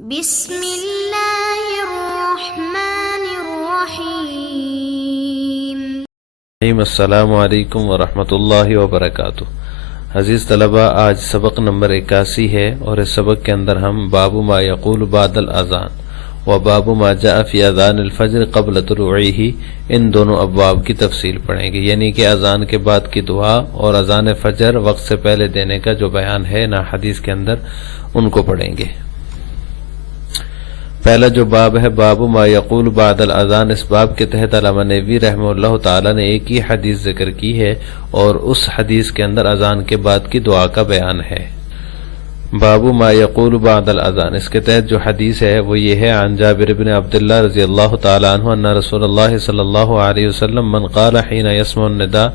بسم اللہ الرحمن الرحیم۔ السلام علیکم ورحمۃ اللہ وبرکاتہ۔ عزیز طلبہ، آج سبق نمبر 81 ہے اور اس سبق کے اندر ہم باب ما یقول بعد الاذان و باب ما جاء فی اذان الفجر قبل طلوعہ، ان دونوں ابواب کی تفصیل پڑھیں گے، یعنی کہ اذان کے بعد کی دعا اور اذان فجر وقت سے پہلے دینے کا جو بیان ہے نا حدیث کے اندر، ان کو پڑھیں گے۔ پہلا جو باب ہے باب ما یقول بعد الاذان، اس باب کے تحت علامہ نووی رحمہ اللہ تعالی نے ایک ہی حدیث ذکر کی ہے اور اس حدیث کے اندر اذان کے بعد کی دعا کا بیان ہے۔ باب ما یقول بعد الاذان، اس کے تحت جو حدیث ہے وہ یہ ہے، عن جابر بن عبداللہ رضی اللہ تعالی عنہ ان رسول اللہ صلی اللہ علیہ وسلم من قال حين يسمع النداء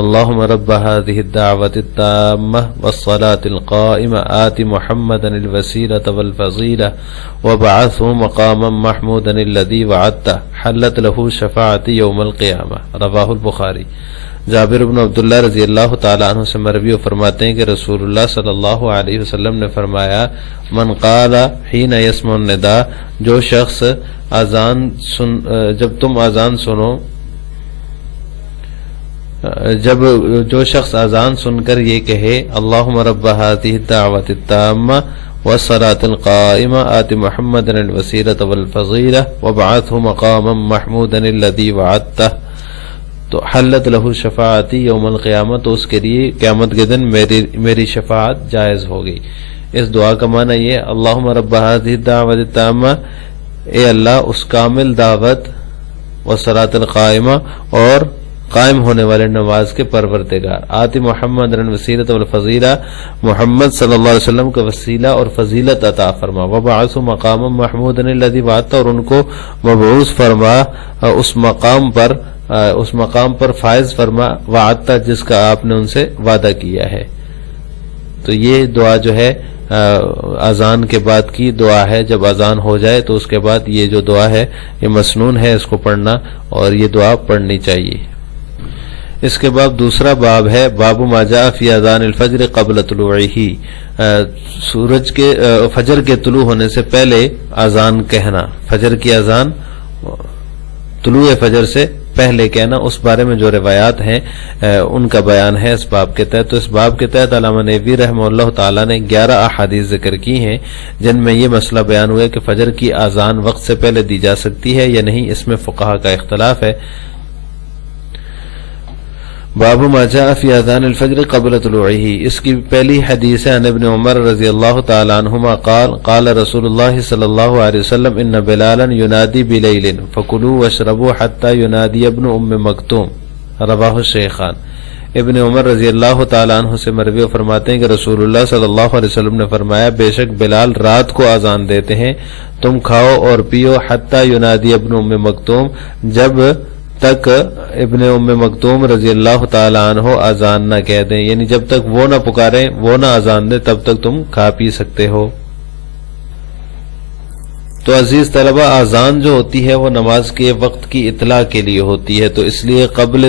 اللهم رب هذه الدعوة التامة والصلاة القائمة آت محمدا الوسيلة والفضيلة وابعثه مقاما محمودا الذي وعدته حلت له شفاعتي يوم القيامة، رواہ البخاری۔ جابر بن عبداللہ رضی اللہ تعالی عنہ سے مروی فرماتے ہیں کہ رسول اللہ صلی اللہ علیہ وسلم نے فرمایا، من قال حين يسمع النداء، جو شخص جب تم اذان سنو، جو شخص اذان سن کر یہ کہے اللہم رب هذه الدعوة التامة والصلاة القائمة آت محمدا الوسيلة والفضيلة وابعثه مقاما محمودا الذي وعدته تو حلت له شفاعتی یوم القیامہ، تو اس کے لیے قیامت کے دن میری شفاعت جائز ہوگی۔ اس دعا کا معنی یہ، اللہم رب هذه الدعوة التامة، اے اللہ اس کامل دعوت، والصلاة القائمہ اور قائم ہونے والے نماز کے پروردگار، آتی محمد الوسیلۃ والفضیلہ، محمد صلی اللہ علیہ وسلم کا وسیلہ اور فضیلت عطا فرما، وبعث مقاما محمودا الذی وعدتہ، اور ان کو مبعوث فرما اس مقام پر فائز فرما، وعدتہ جس کا آپ نے ان سے وعدہ کیا ہے۔ تو یہ دعا جو ہے اذان کے بعد کی دعا ہے، جب اذان ہو جائے تو اس کے بعد یہ جو دعا ہے یہ مسنون ہے، اس کو پڑھنا اور یہ دعا پڑھنی چاہیے۔ اس کے بعد دوسرا باب ہے باب ما جاء فی اذان الفجر قبل طلوعہ، فجر کے طلوع ہونے سے پہلے اذان کہنا، فجر کی اذان طلوع فجر سے پہلے کہنا، اس بارے میں جو روایات ہیں ان کا بیان ہے اس باب کے تحت۔ تو اس باب کے تحت علامہ نووی رحمہ اللہ تعالی نے 11 احادیث ذکر کی ہیں جن میں یہ مسئلہ بیان ہوا ہے کہ فجر کی اذان وقت سے پہلے دی جا سکتی ہے یا نہیں، اس میں فقہا کا اختلاف ہے۔ باب ما جاء فی اذان الفجر قبل طلوعہ، اس کی پہلی حدیث ہے عن ابن عمر رضی اللہ تعالی عنہما قال قال رسول اللہ صلی اللہ علیہ وسلم ان بلالا ینادی بلیل فکلوا واشربوا حتی ینادی ابن ام مکتوم، رواہ الشیخان۔ ابن عمر رضی اللہ تعالی عنہ سے مروی فرماتے ہیں کہ رسول اللہ صلی اللہ علیہ وسلم نے فرمایا، بے شک بلال رات کو اذان دیتے ہیں، تم کھاؤ اور پیو حتی ینادی ابن ام مکتوم، جب تک ابن ام مکتوم رضی اللہ تعالی عنہ اذان نہ کہہ دیں، یعنی جب تک وہ نہ پکاریں، وہ نہ اذان دیں، تب تک تم کھا پی سکتے ہو۔ تو عزیز طلبہ، اذان جو ہوتی ہے وہ نماز کے وقت کی اطلاع کے لیے ہوتی ہے، تو اس لیے قبل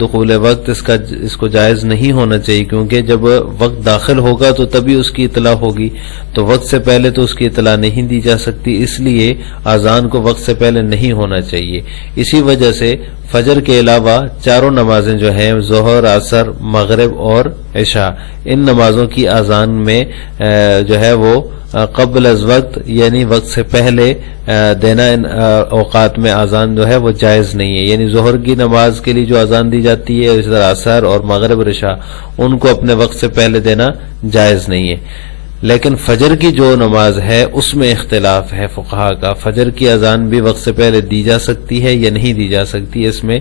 دخول وقت اس کو جائز نہیں ہونا چاہیے، کیونکہ جب وقت داخل ہوگا تو تبھی اس کی اطلاع ہوگی، تو وقت سے پہلے تو اس کی اطلاع نہیں دی جا سکتی، اس لیے اذان کو وقت سے پہلے نہیں ہونا چاہیے۔ اسی وجہ سے فجر کے علاوہ چاروں نمازیں جو ہیں، ظہر، عصر، مغرب اور عشاء، ان نمازوں کی اذان میں جو ہے وہ قبل از وقت یعنی وقت سے پہلے دینا، ان اوقات میں اذان جو ہے وہ جائز نہیں ہے، یعنی ظہر کی نماز کے لیے جو اذان دی جاتی ہے، اس طرح عصر اور مغرب اور عشاء، ان کو اپنے وقت سے پہلے دینا جائز نہیں ہے۔ لیکن فجر کی جو نماز ہے اس میں اختلاف ہے فقہا کا، فجر کی اذان بھی وقت سے پہلے دی جا سکتی ہے یا نہیں دی جا سکتی، اس میں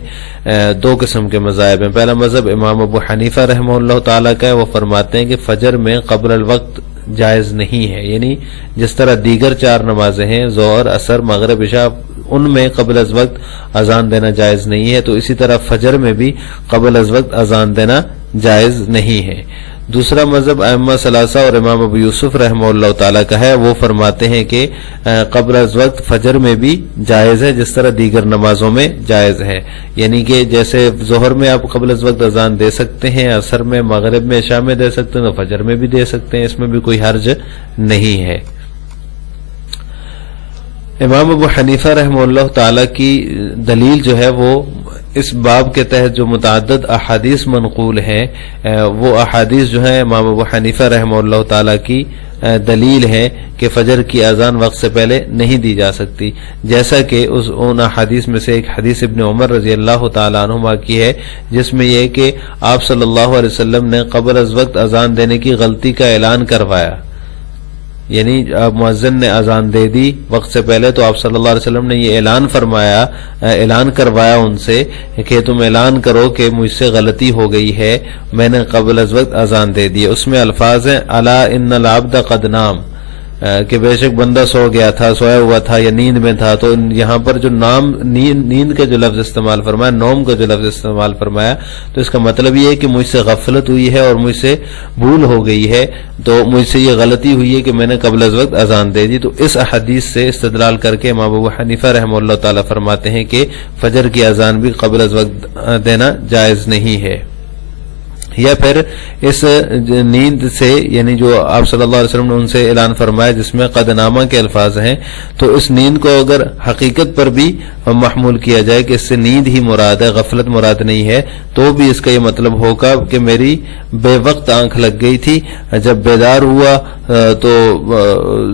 دو قسم کے مذاہب ہیں۔ پہلا مذہب امام ابو حنیفہ رحمہ اللہ تعالیٰ کا ہے، وہ فرماتے ہیں کہ فجر میں قبل الوقت جائز نہیں ہے، یعنی جس طرح دیگر 4 نمازیں ہیں، ظہر، عصر، مغرب، عشاء، ان میں قبل از وقت اذان دینا جائز نہیں ہے، تو اسی طرح فجر میں بھی قبل از وقت اذان دینا جائز نہیں ہے۔ دوسرا مذہب ائمہ ثلاثہ اور امام ابو یوسف رحمہ اللہ تعالیٰ کا ہے، وہ فرماتے ہیں کہ قبل از وقت فجر میں بھی جائز ہے، جس طرح دیگر نمازوں میں جائز ہے، یعنی کہ جیسے ظہر میں آپ قبل از وقت اذان دے سکتے ہیں، عصر میں، مغرب میں، عشاء میں دے سکتے ہیں، تو فجر میں بھی دے سکتے ہیں، اس میں بھی کوئی حرج نہیں ہے۔ امام ابو حنیفہ رحمہ اللہ تعالی کی دلیل جو ہے وہ اس باب کے تحت جو متعدد احادیث منقول ہیں وہ احادیث جو ہیں امام ابو حنیفہ رحمہ اللہ تعالی کی دلیل ہے کہ فجر کی اذان وقت سے پہلے نہیں دی جا سکتی، جیسا کہ ان احادیث میں سے ایک حدیث ابن عمر رضی اللہ تعالیٰ عنہما کی ہے جس میں یہ کہ آپ صلی اللہ علیہ وسلم نے قبل از وقت اذان دینے کی غلطی کا اعلان کروایا، یعنی مؤذن نے اذان دے دی وقت سے پہلے تو آپ صلی اللہ علیہ وسلم نے یہ اعلان کروایا ان سے کہ تم اعلان کرو کہ مجھ سے غلطی ہو گئی ہے، میں نے قبل از وقت اذان دے دی۔ اس میں الفاظ ہیں الا ان العبد قد نام، کہ بے شک بندہ سو گیا تھا، سویا ہوا تھا یا نیند میں تھا، تو یہاں پر جو نیند کا جو لفظ استعمال فرمایا، نوم کا جو لفظ استعمال فرمایا، تو اس کا مطلب یہ ہے کہ مجھ سے غفلت ہوئی ہے اور مجھ سے بھول ہو گئی ہے، تو مجھ سے یہ غلطی ہوئی ہے کہ میں نے قبل از وقت اذان دے دی۔ تو اس احادیث سے استدلال کر کے امام ابو حنیفہ رحمہ اللہ تعالی فرماتے ہیں کہ فجر کی اذان بھی قبل از وقت دینا جائز نہیں ہے۔ یا پھر اس نیند سے، یعنی جو آپ صلی اللہ علیہ وسلم نے ان سے اعلان فرمایا جس میں قد نامہ کے الفاظ ہیں، تو اس نیند کو اگر حقیقت پر بھی محمول کیا جائے کہ اس سے نیند ہی مراد ہے، غفلت مراد نہیں ہے، تو بھی اس کا یہ مطلب ہوگا کہ میری بے وقت آنکھ لگ گئی تھی، جب بیدار ہوا تو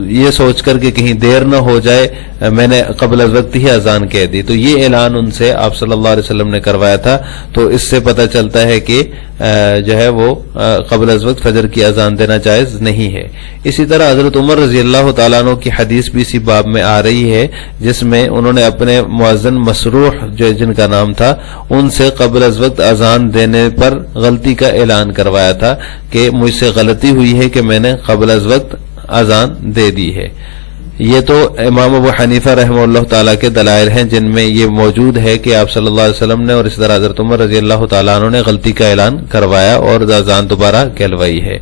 یہ سوچ کر کہ کہیں دیر نہ ہو جائے میں نے قبل از وقت ہی اذان کہہ دی، تو یہ اعلان ان سے آپ صلی اللہ علیہ وسلم نے کروایا تھا۔ تو اس سے پتہ چلتا ہے کہ جو ہے وہ قبل از وقت فجر کی اذان دینا جائز نہیں ہے۔ اسی طرح حضرت عمر رضی اللہ تعالیٰ عنہ کی حدیث بھی اسی باب میں آ رہی ہے جس میں انہوں نے اپنے مؤذن مسروح جن کا نام تھا ان سے قبل از وقت اذان دینے پر غلطی کا اعلان کروایا تھا کہ مجھ سے غلطی ہوئی ہے کہ میں نے قبل از وقت اذان دے دی ہے۔ یہ تو امام ابو حنیفہ رحمہ اللہ تعالیٰ کے دلائل ہیں جن میں یہ موجود ہے کہ آپ صلی اللہ علیہ وسلم نے اور اس طرح حضرت عمر رضی اللہ تعالیٰ عنہ نے غلطی کا اعلان کروایا اور اذان دوبارہ کہلوائی ہے۔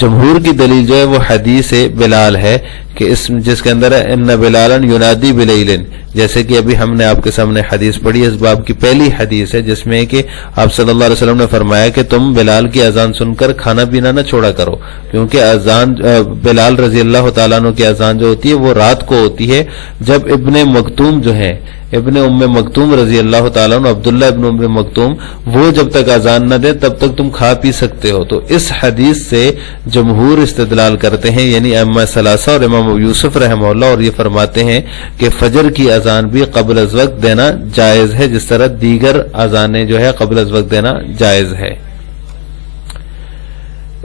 جمہور کی دلیل جو ہے وہ حدیث بلال ہے کہ جس کے اندر ہے ان بلالا ینادی بلیل، جیسے کہ ابھی ہم نے آپ کے سامنے حدیث پڑھی، اس باب کی پہلی حدیث ہے جس میں کہ آپ صلی اللہ علیہ وسلم نے فرمایا کہ تم بلال کی اذان سن کر کھانا پینا نہ چھوڑا کرو، کیونکہ اذان بلال رضی اللہ تعالیٰ عنہ کی اذان جو ہوتی ہے وہ رات کو ہوتی ہے جب ابن مکتوم جو ہے، ابن ام مکتوم رضی اللہ تعالیٰ عنہ، عبداللہ ابن ام مکتوم، وہ جب تک اذان نہ دے تب تک تم کھا پی سکتے ہو۔ تو اس حدیث سے جمہور استدلال کرتے ہیں، یعنی ائمہ ثلاثہ اور امام ابو یوسف رحمہ اللہ، اور یہ فرماتے ہیں کہ فجر کی اذان بھی قبل از وقت دینا جائز ہے جس طرح دیگر اذانیں جو ہے قبل از وقت دینا جائز ہے۔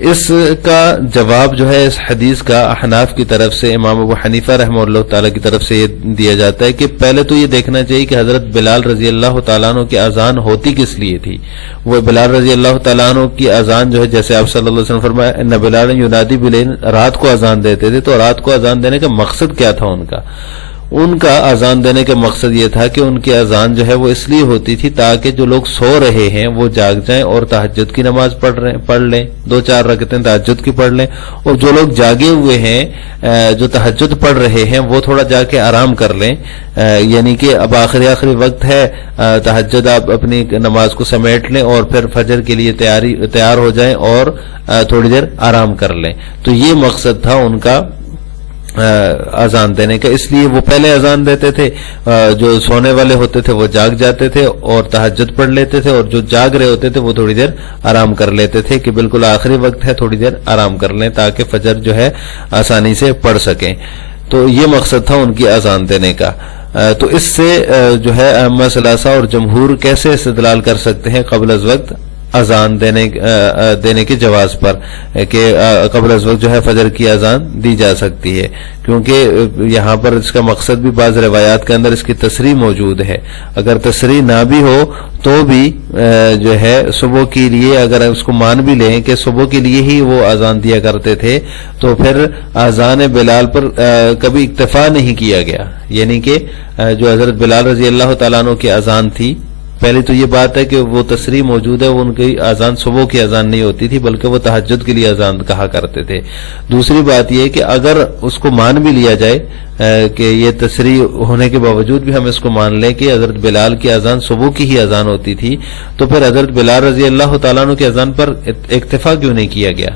اس کا جواب جو ہے اس حدیث کا احناف کی طرف سے، امام ابو حنیفہ رحمہ اللہ تعالیٰ کی طرف سے یہ دیا جاتا ہے کہ پہلے تو یہ دیکھنا چاہیے کہ حضرت بلال رضی اللہ تعالیٰ عنہ کی اذان ہوتی کس لیے تھی۔ وہ بلال رضی اللہ تعالیٰ عنہ کی اذان جو ہے جیسے آپ صلی اللہ علیہ وسلم فرمایا ان بلال ینادی بلیل، رات کو اذان دیتے تھے، تو رات کو اذان دینے کا مقصد کیا تھا ان کا اذان دینے کا مقصد یہ تھا کہ ان کی اذان جو ہے وہ اس لیے ہوتی تھی تاکہ جو لوگ سو رہے ہیں وہ جاگ جائیں اور تہجد کی نماز پڑھ لیں، 2-4 رکعتیں تہجد کی پڑھ لیں، اور جو لوگ جاگے ہوئے ہیں جو تہجد پڑھ رہے ہیں وہ تھوڑا جا کے آرام کر لیں، یعنی کہ اب آخری وقت ہے، تہجد آپ اپنی نماز کو سمیٹ لیں اور پھر فجر کے لیے تیار ہو جائیں اور تھوڑی دیر آرام کر لیں۔ تو یہ مقصد تھا ان کا اذان دینے کا، اس لیے وہ پہلے اذان دیتے تھے، جو سونے والے ہوتے تھے وہ جاگ جاتے تھے اور تہجد پڑھ لیتے تھے، اور جو جاگ رہے ہوتے تھے وہ تھوڑی دیر آرام کر لیتے تھے کہ بالکل آخری وقت ہے، تھوڑی دیر آرام کر لیں تاکہ فجر جو ہے آسانی سے پڑھ سکیں۔ تو یہ مقصد تھا ان کی اذان دینے کا۔ تو اس سے جو ہے ائمہ ثلاثہ اور جمہور کیسے استدلال کر سکتے ہیں قبل از وقت اذان دینے کے جواز پر کہ قبل از وقت جو ہے فجر کی اذان دی جا سکتی ہے، کیونکہ یہاں پر اس کا مقصد بھی بعض روایات کے اندر اس کی تصریح موجود ہے۔ اگر تصریح نہ بھی ہو تو بھی جو ہے صبح کے لیے اگر اس کو مان بھی لیں کہ صبح کے لیے ہی وہ اذان دیا کرتے تھے تو پھر اذان بلال پر کبھی اکتفا نہیں کیا گیا، یعنی کہ جو حضرت بلال رضی اللہ تعالیٰ عنہ کی اذان تھی، پہلی تو یہ بات ہے کہ وہ تصریح موجود ہے، وہ ان کی اذان صبح کی اذان نہیں ہوتی تھی بلکہ وہ تہجد کے لیے اذان کہا کرتے تھے۔ دوسری بات یہ کہ اگر اس کو مان بھی لیا جائے کہ یہ تصریح ہونے کے باوجود بھی ہم اس کو مان لیں کہ حضرت بلال کی اذان صبح کی ہی اذان ہوتی تھی، تو پھر حضرت بلال رضی اللہ تعالیٰ عنہ کی اذان پر اکتفا کیوں نہیں کیا گیا؟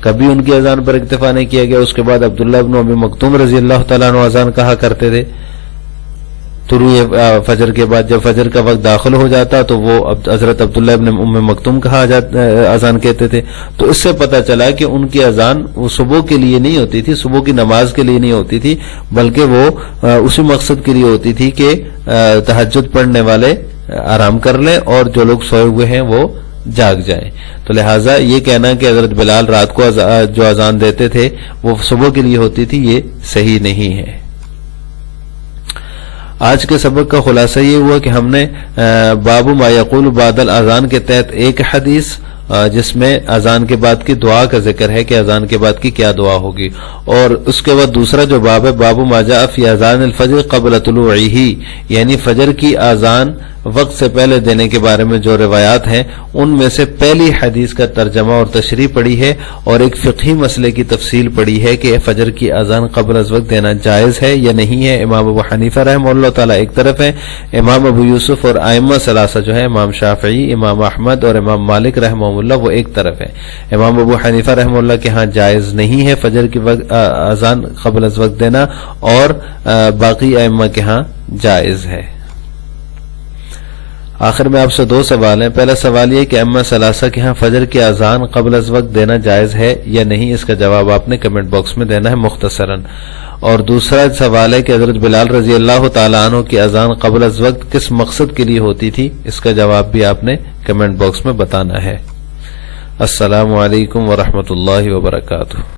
کبھی ان کی اذان پر اکتفا نہیں کیا گیا۔ اس کے بعد عبداللہ ابن ام مکتوم رضی اللہ تعالیٰ عنہ اذان کہا کرتے تھے، طلوع فجر کے بعد جب فجر کا وقت داخل ہو جاتا تو وہ حضرت عبداللہ ابن ام مکتوم کہا اذان کہتے تھے. تو اس سے پتہ چلا کہ ان کی اذان وہ صبح کے لیے نہیں ہوتی تھی, صبح کی نماز کے لیے نہیں ہوتی تھی, بلکہ وہ اسی مقصد کے لیے ہوتی تھی کہ تہجد پڑھنے والے آرام کر لیں اور جو لوگ سوئے ہوئے ہیں وہ جاگ جائیں. تو لہٰذا یہ کہنا کہ حضرت بلال رات کو جو اذان دیتے تھے وہ صبح کے لیے ہوتی تھی, یہ صحیح نہیں ہے. آج کے سبق کا خلاصہ یہ ہوا کہ ہم نے باب ما یقول بعد الاذان کے تحت ایک حدیث جس میں اذان کے بعد کی دعا کا ذکر ہے کہ اذان کے بعد کی کیا دعا ہوگی, اور اس کے بعد دوسرا جو باب ہے باب ما جاء فی اذان الفجر قبل طلوعہ, یعنی فجر کی اذان وقت سے پہلے دینے کے بارے میں جو روایات ہیں ان میں سے پہلی حدیث کا ترجمہ اور تشریح پڑی ہے, اور ایک فقہی مسئلے کی تفصیل پڑی ہے کہ فجر کی اذان قبل از وقت دینا جائز ہے یا نہیں ہے. امام ابو حنیفہ رحمہ اللہ تعالیٰ ایک طرف ہے, امام ابو یوسف اور ائمہ ثلاثہ جو ہے امام شافعی, امام احمد اور امام مالک رحمہ اللہ وہ ایک طرف ہے. امام ابو حنیفہ رحمہ اللہ کے ہاں جائز نہیں ہے فجر کی اذان قبل از وقت دینا, اور باقی ائمہ کے ہاں جائز ہے. آخر میں آپ سے دو سوال ہیں. پہلا سوال یہ کہ ائمہ ثلاثہ کے ہاں فجر کی اذان قبل از وقت دینا جائز ہے یا نہیں, اس کا جواب آپ نے کمنٹ باکس میں دینا ہے مختصراً. اور دوسرا سوال ہے کہ حضرت بلال رضی اللہ تعالیٰ عنہ کی اذان قبل از وقت کس مقصد کے لیے ہوتی تھی, اس کا جواب بھی آپ نے کمنٹ باکس میں بتانا ہے. السلام علیکم ورحمۃ اللہ وبرکاتہ.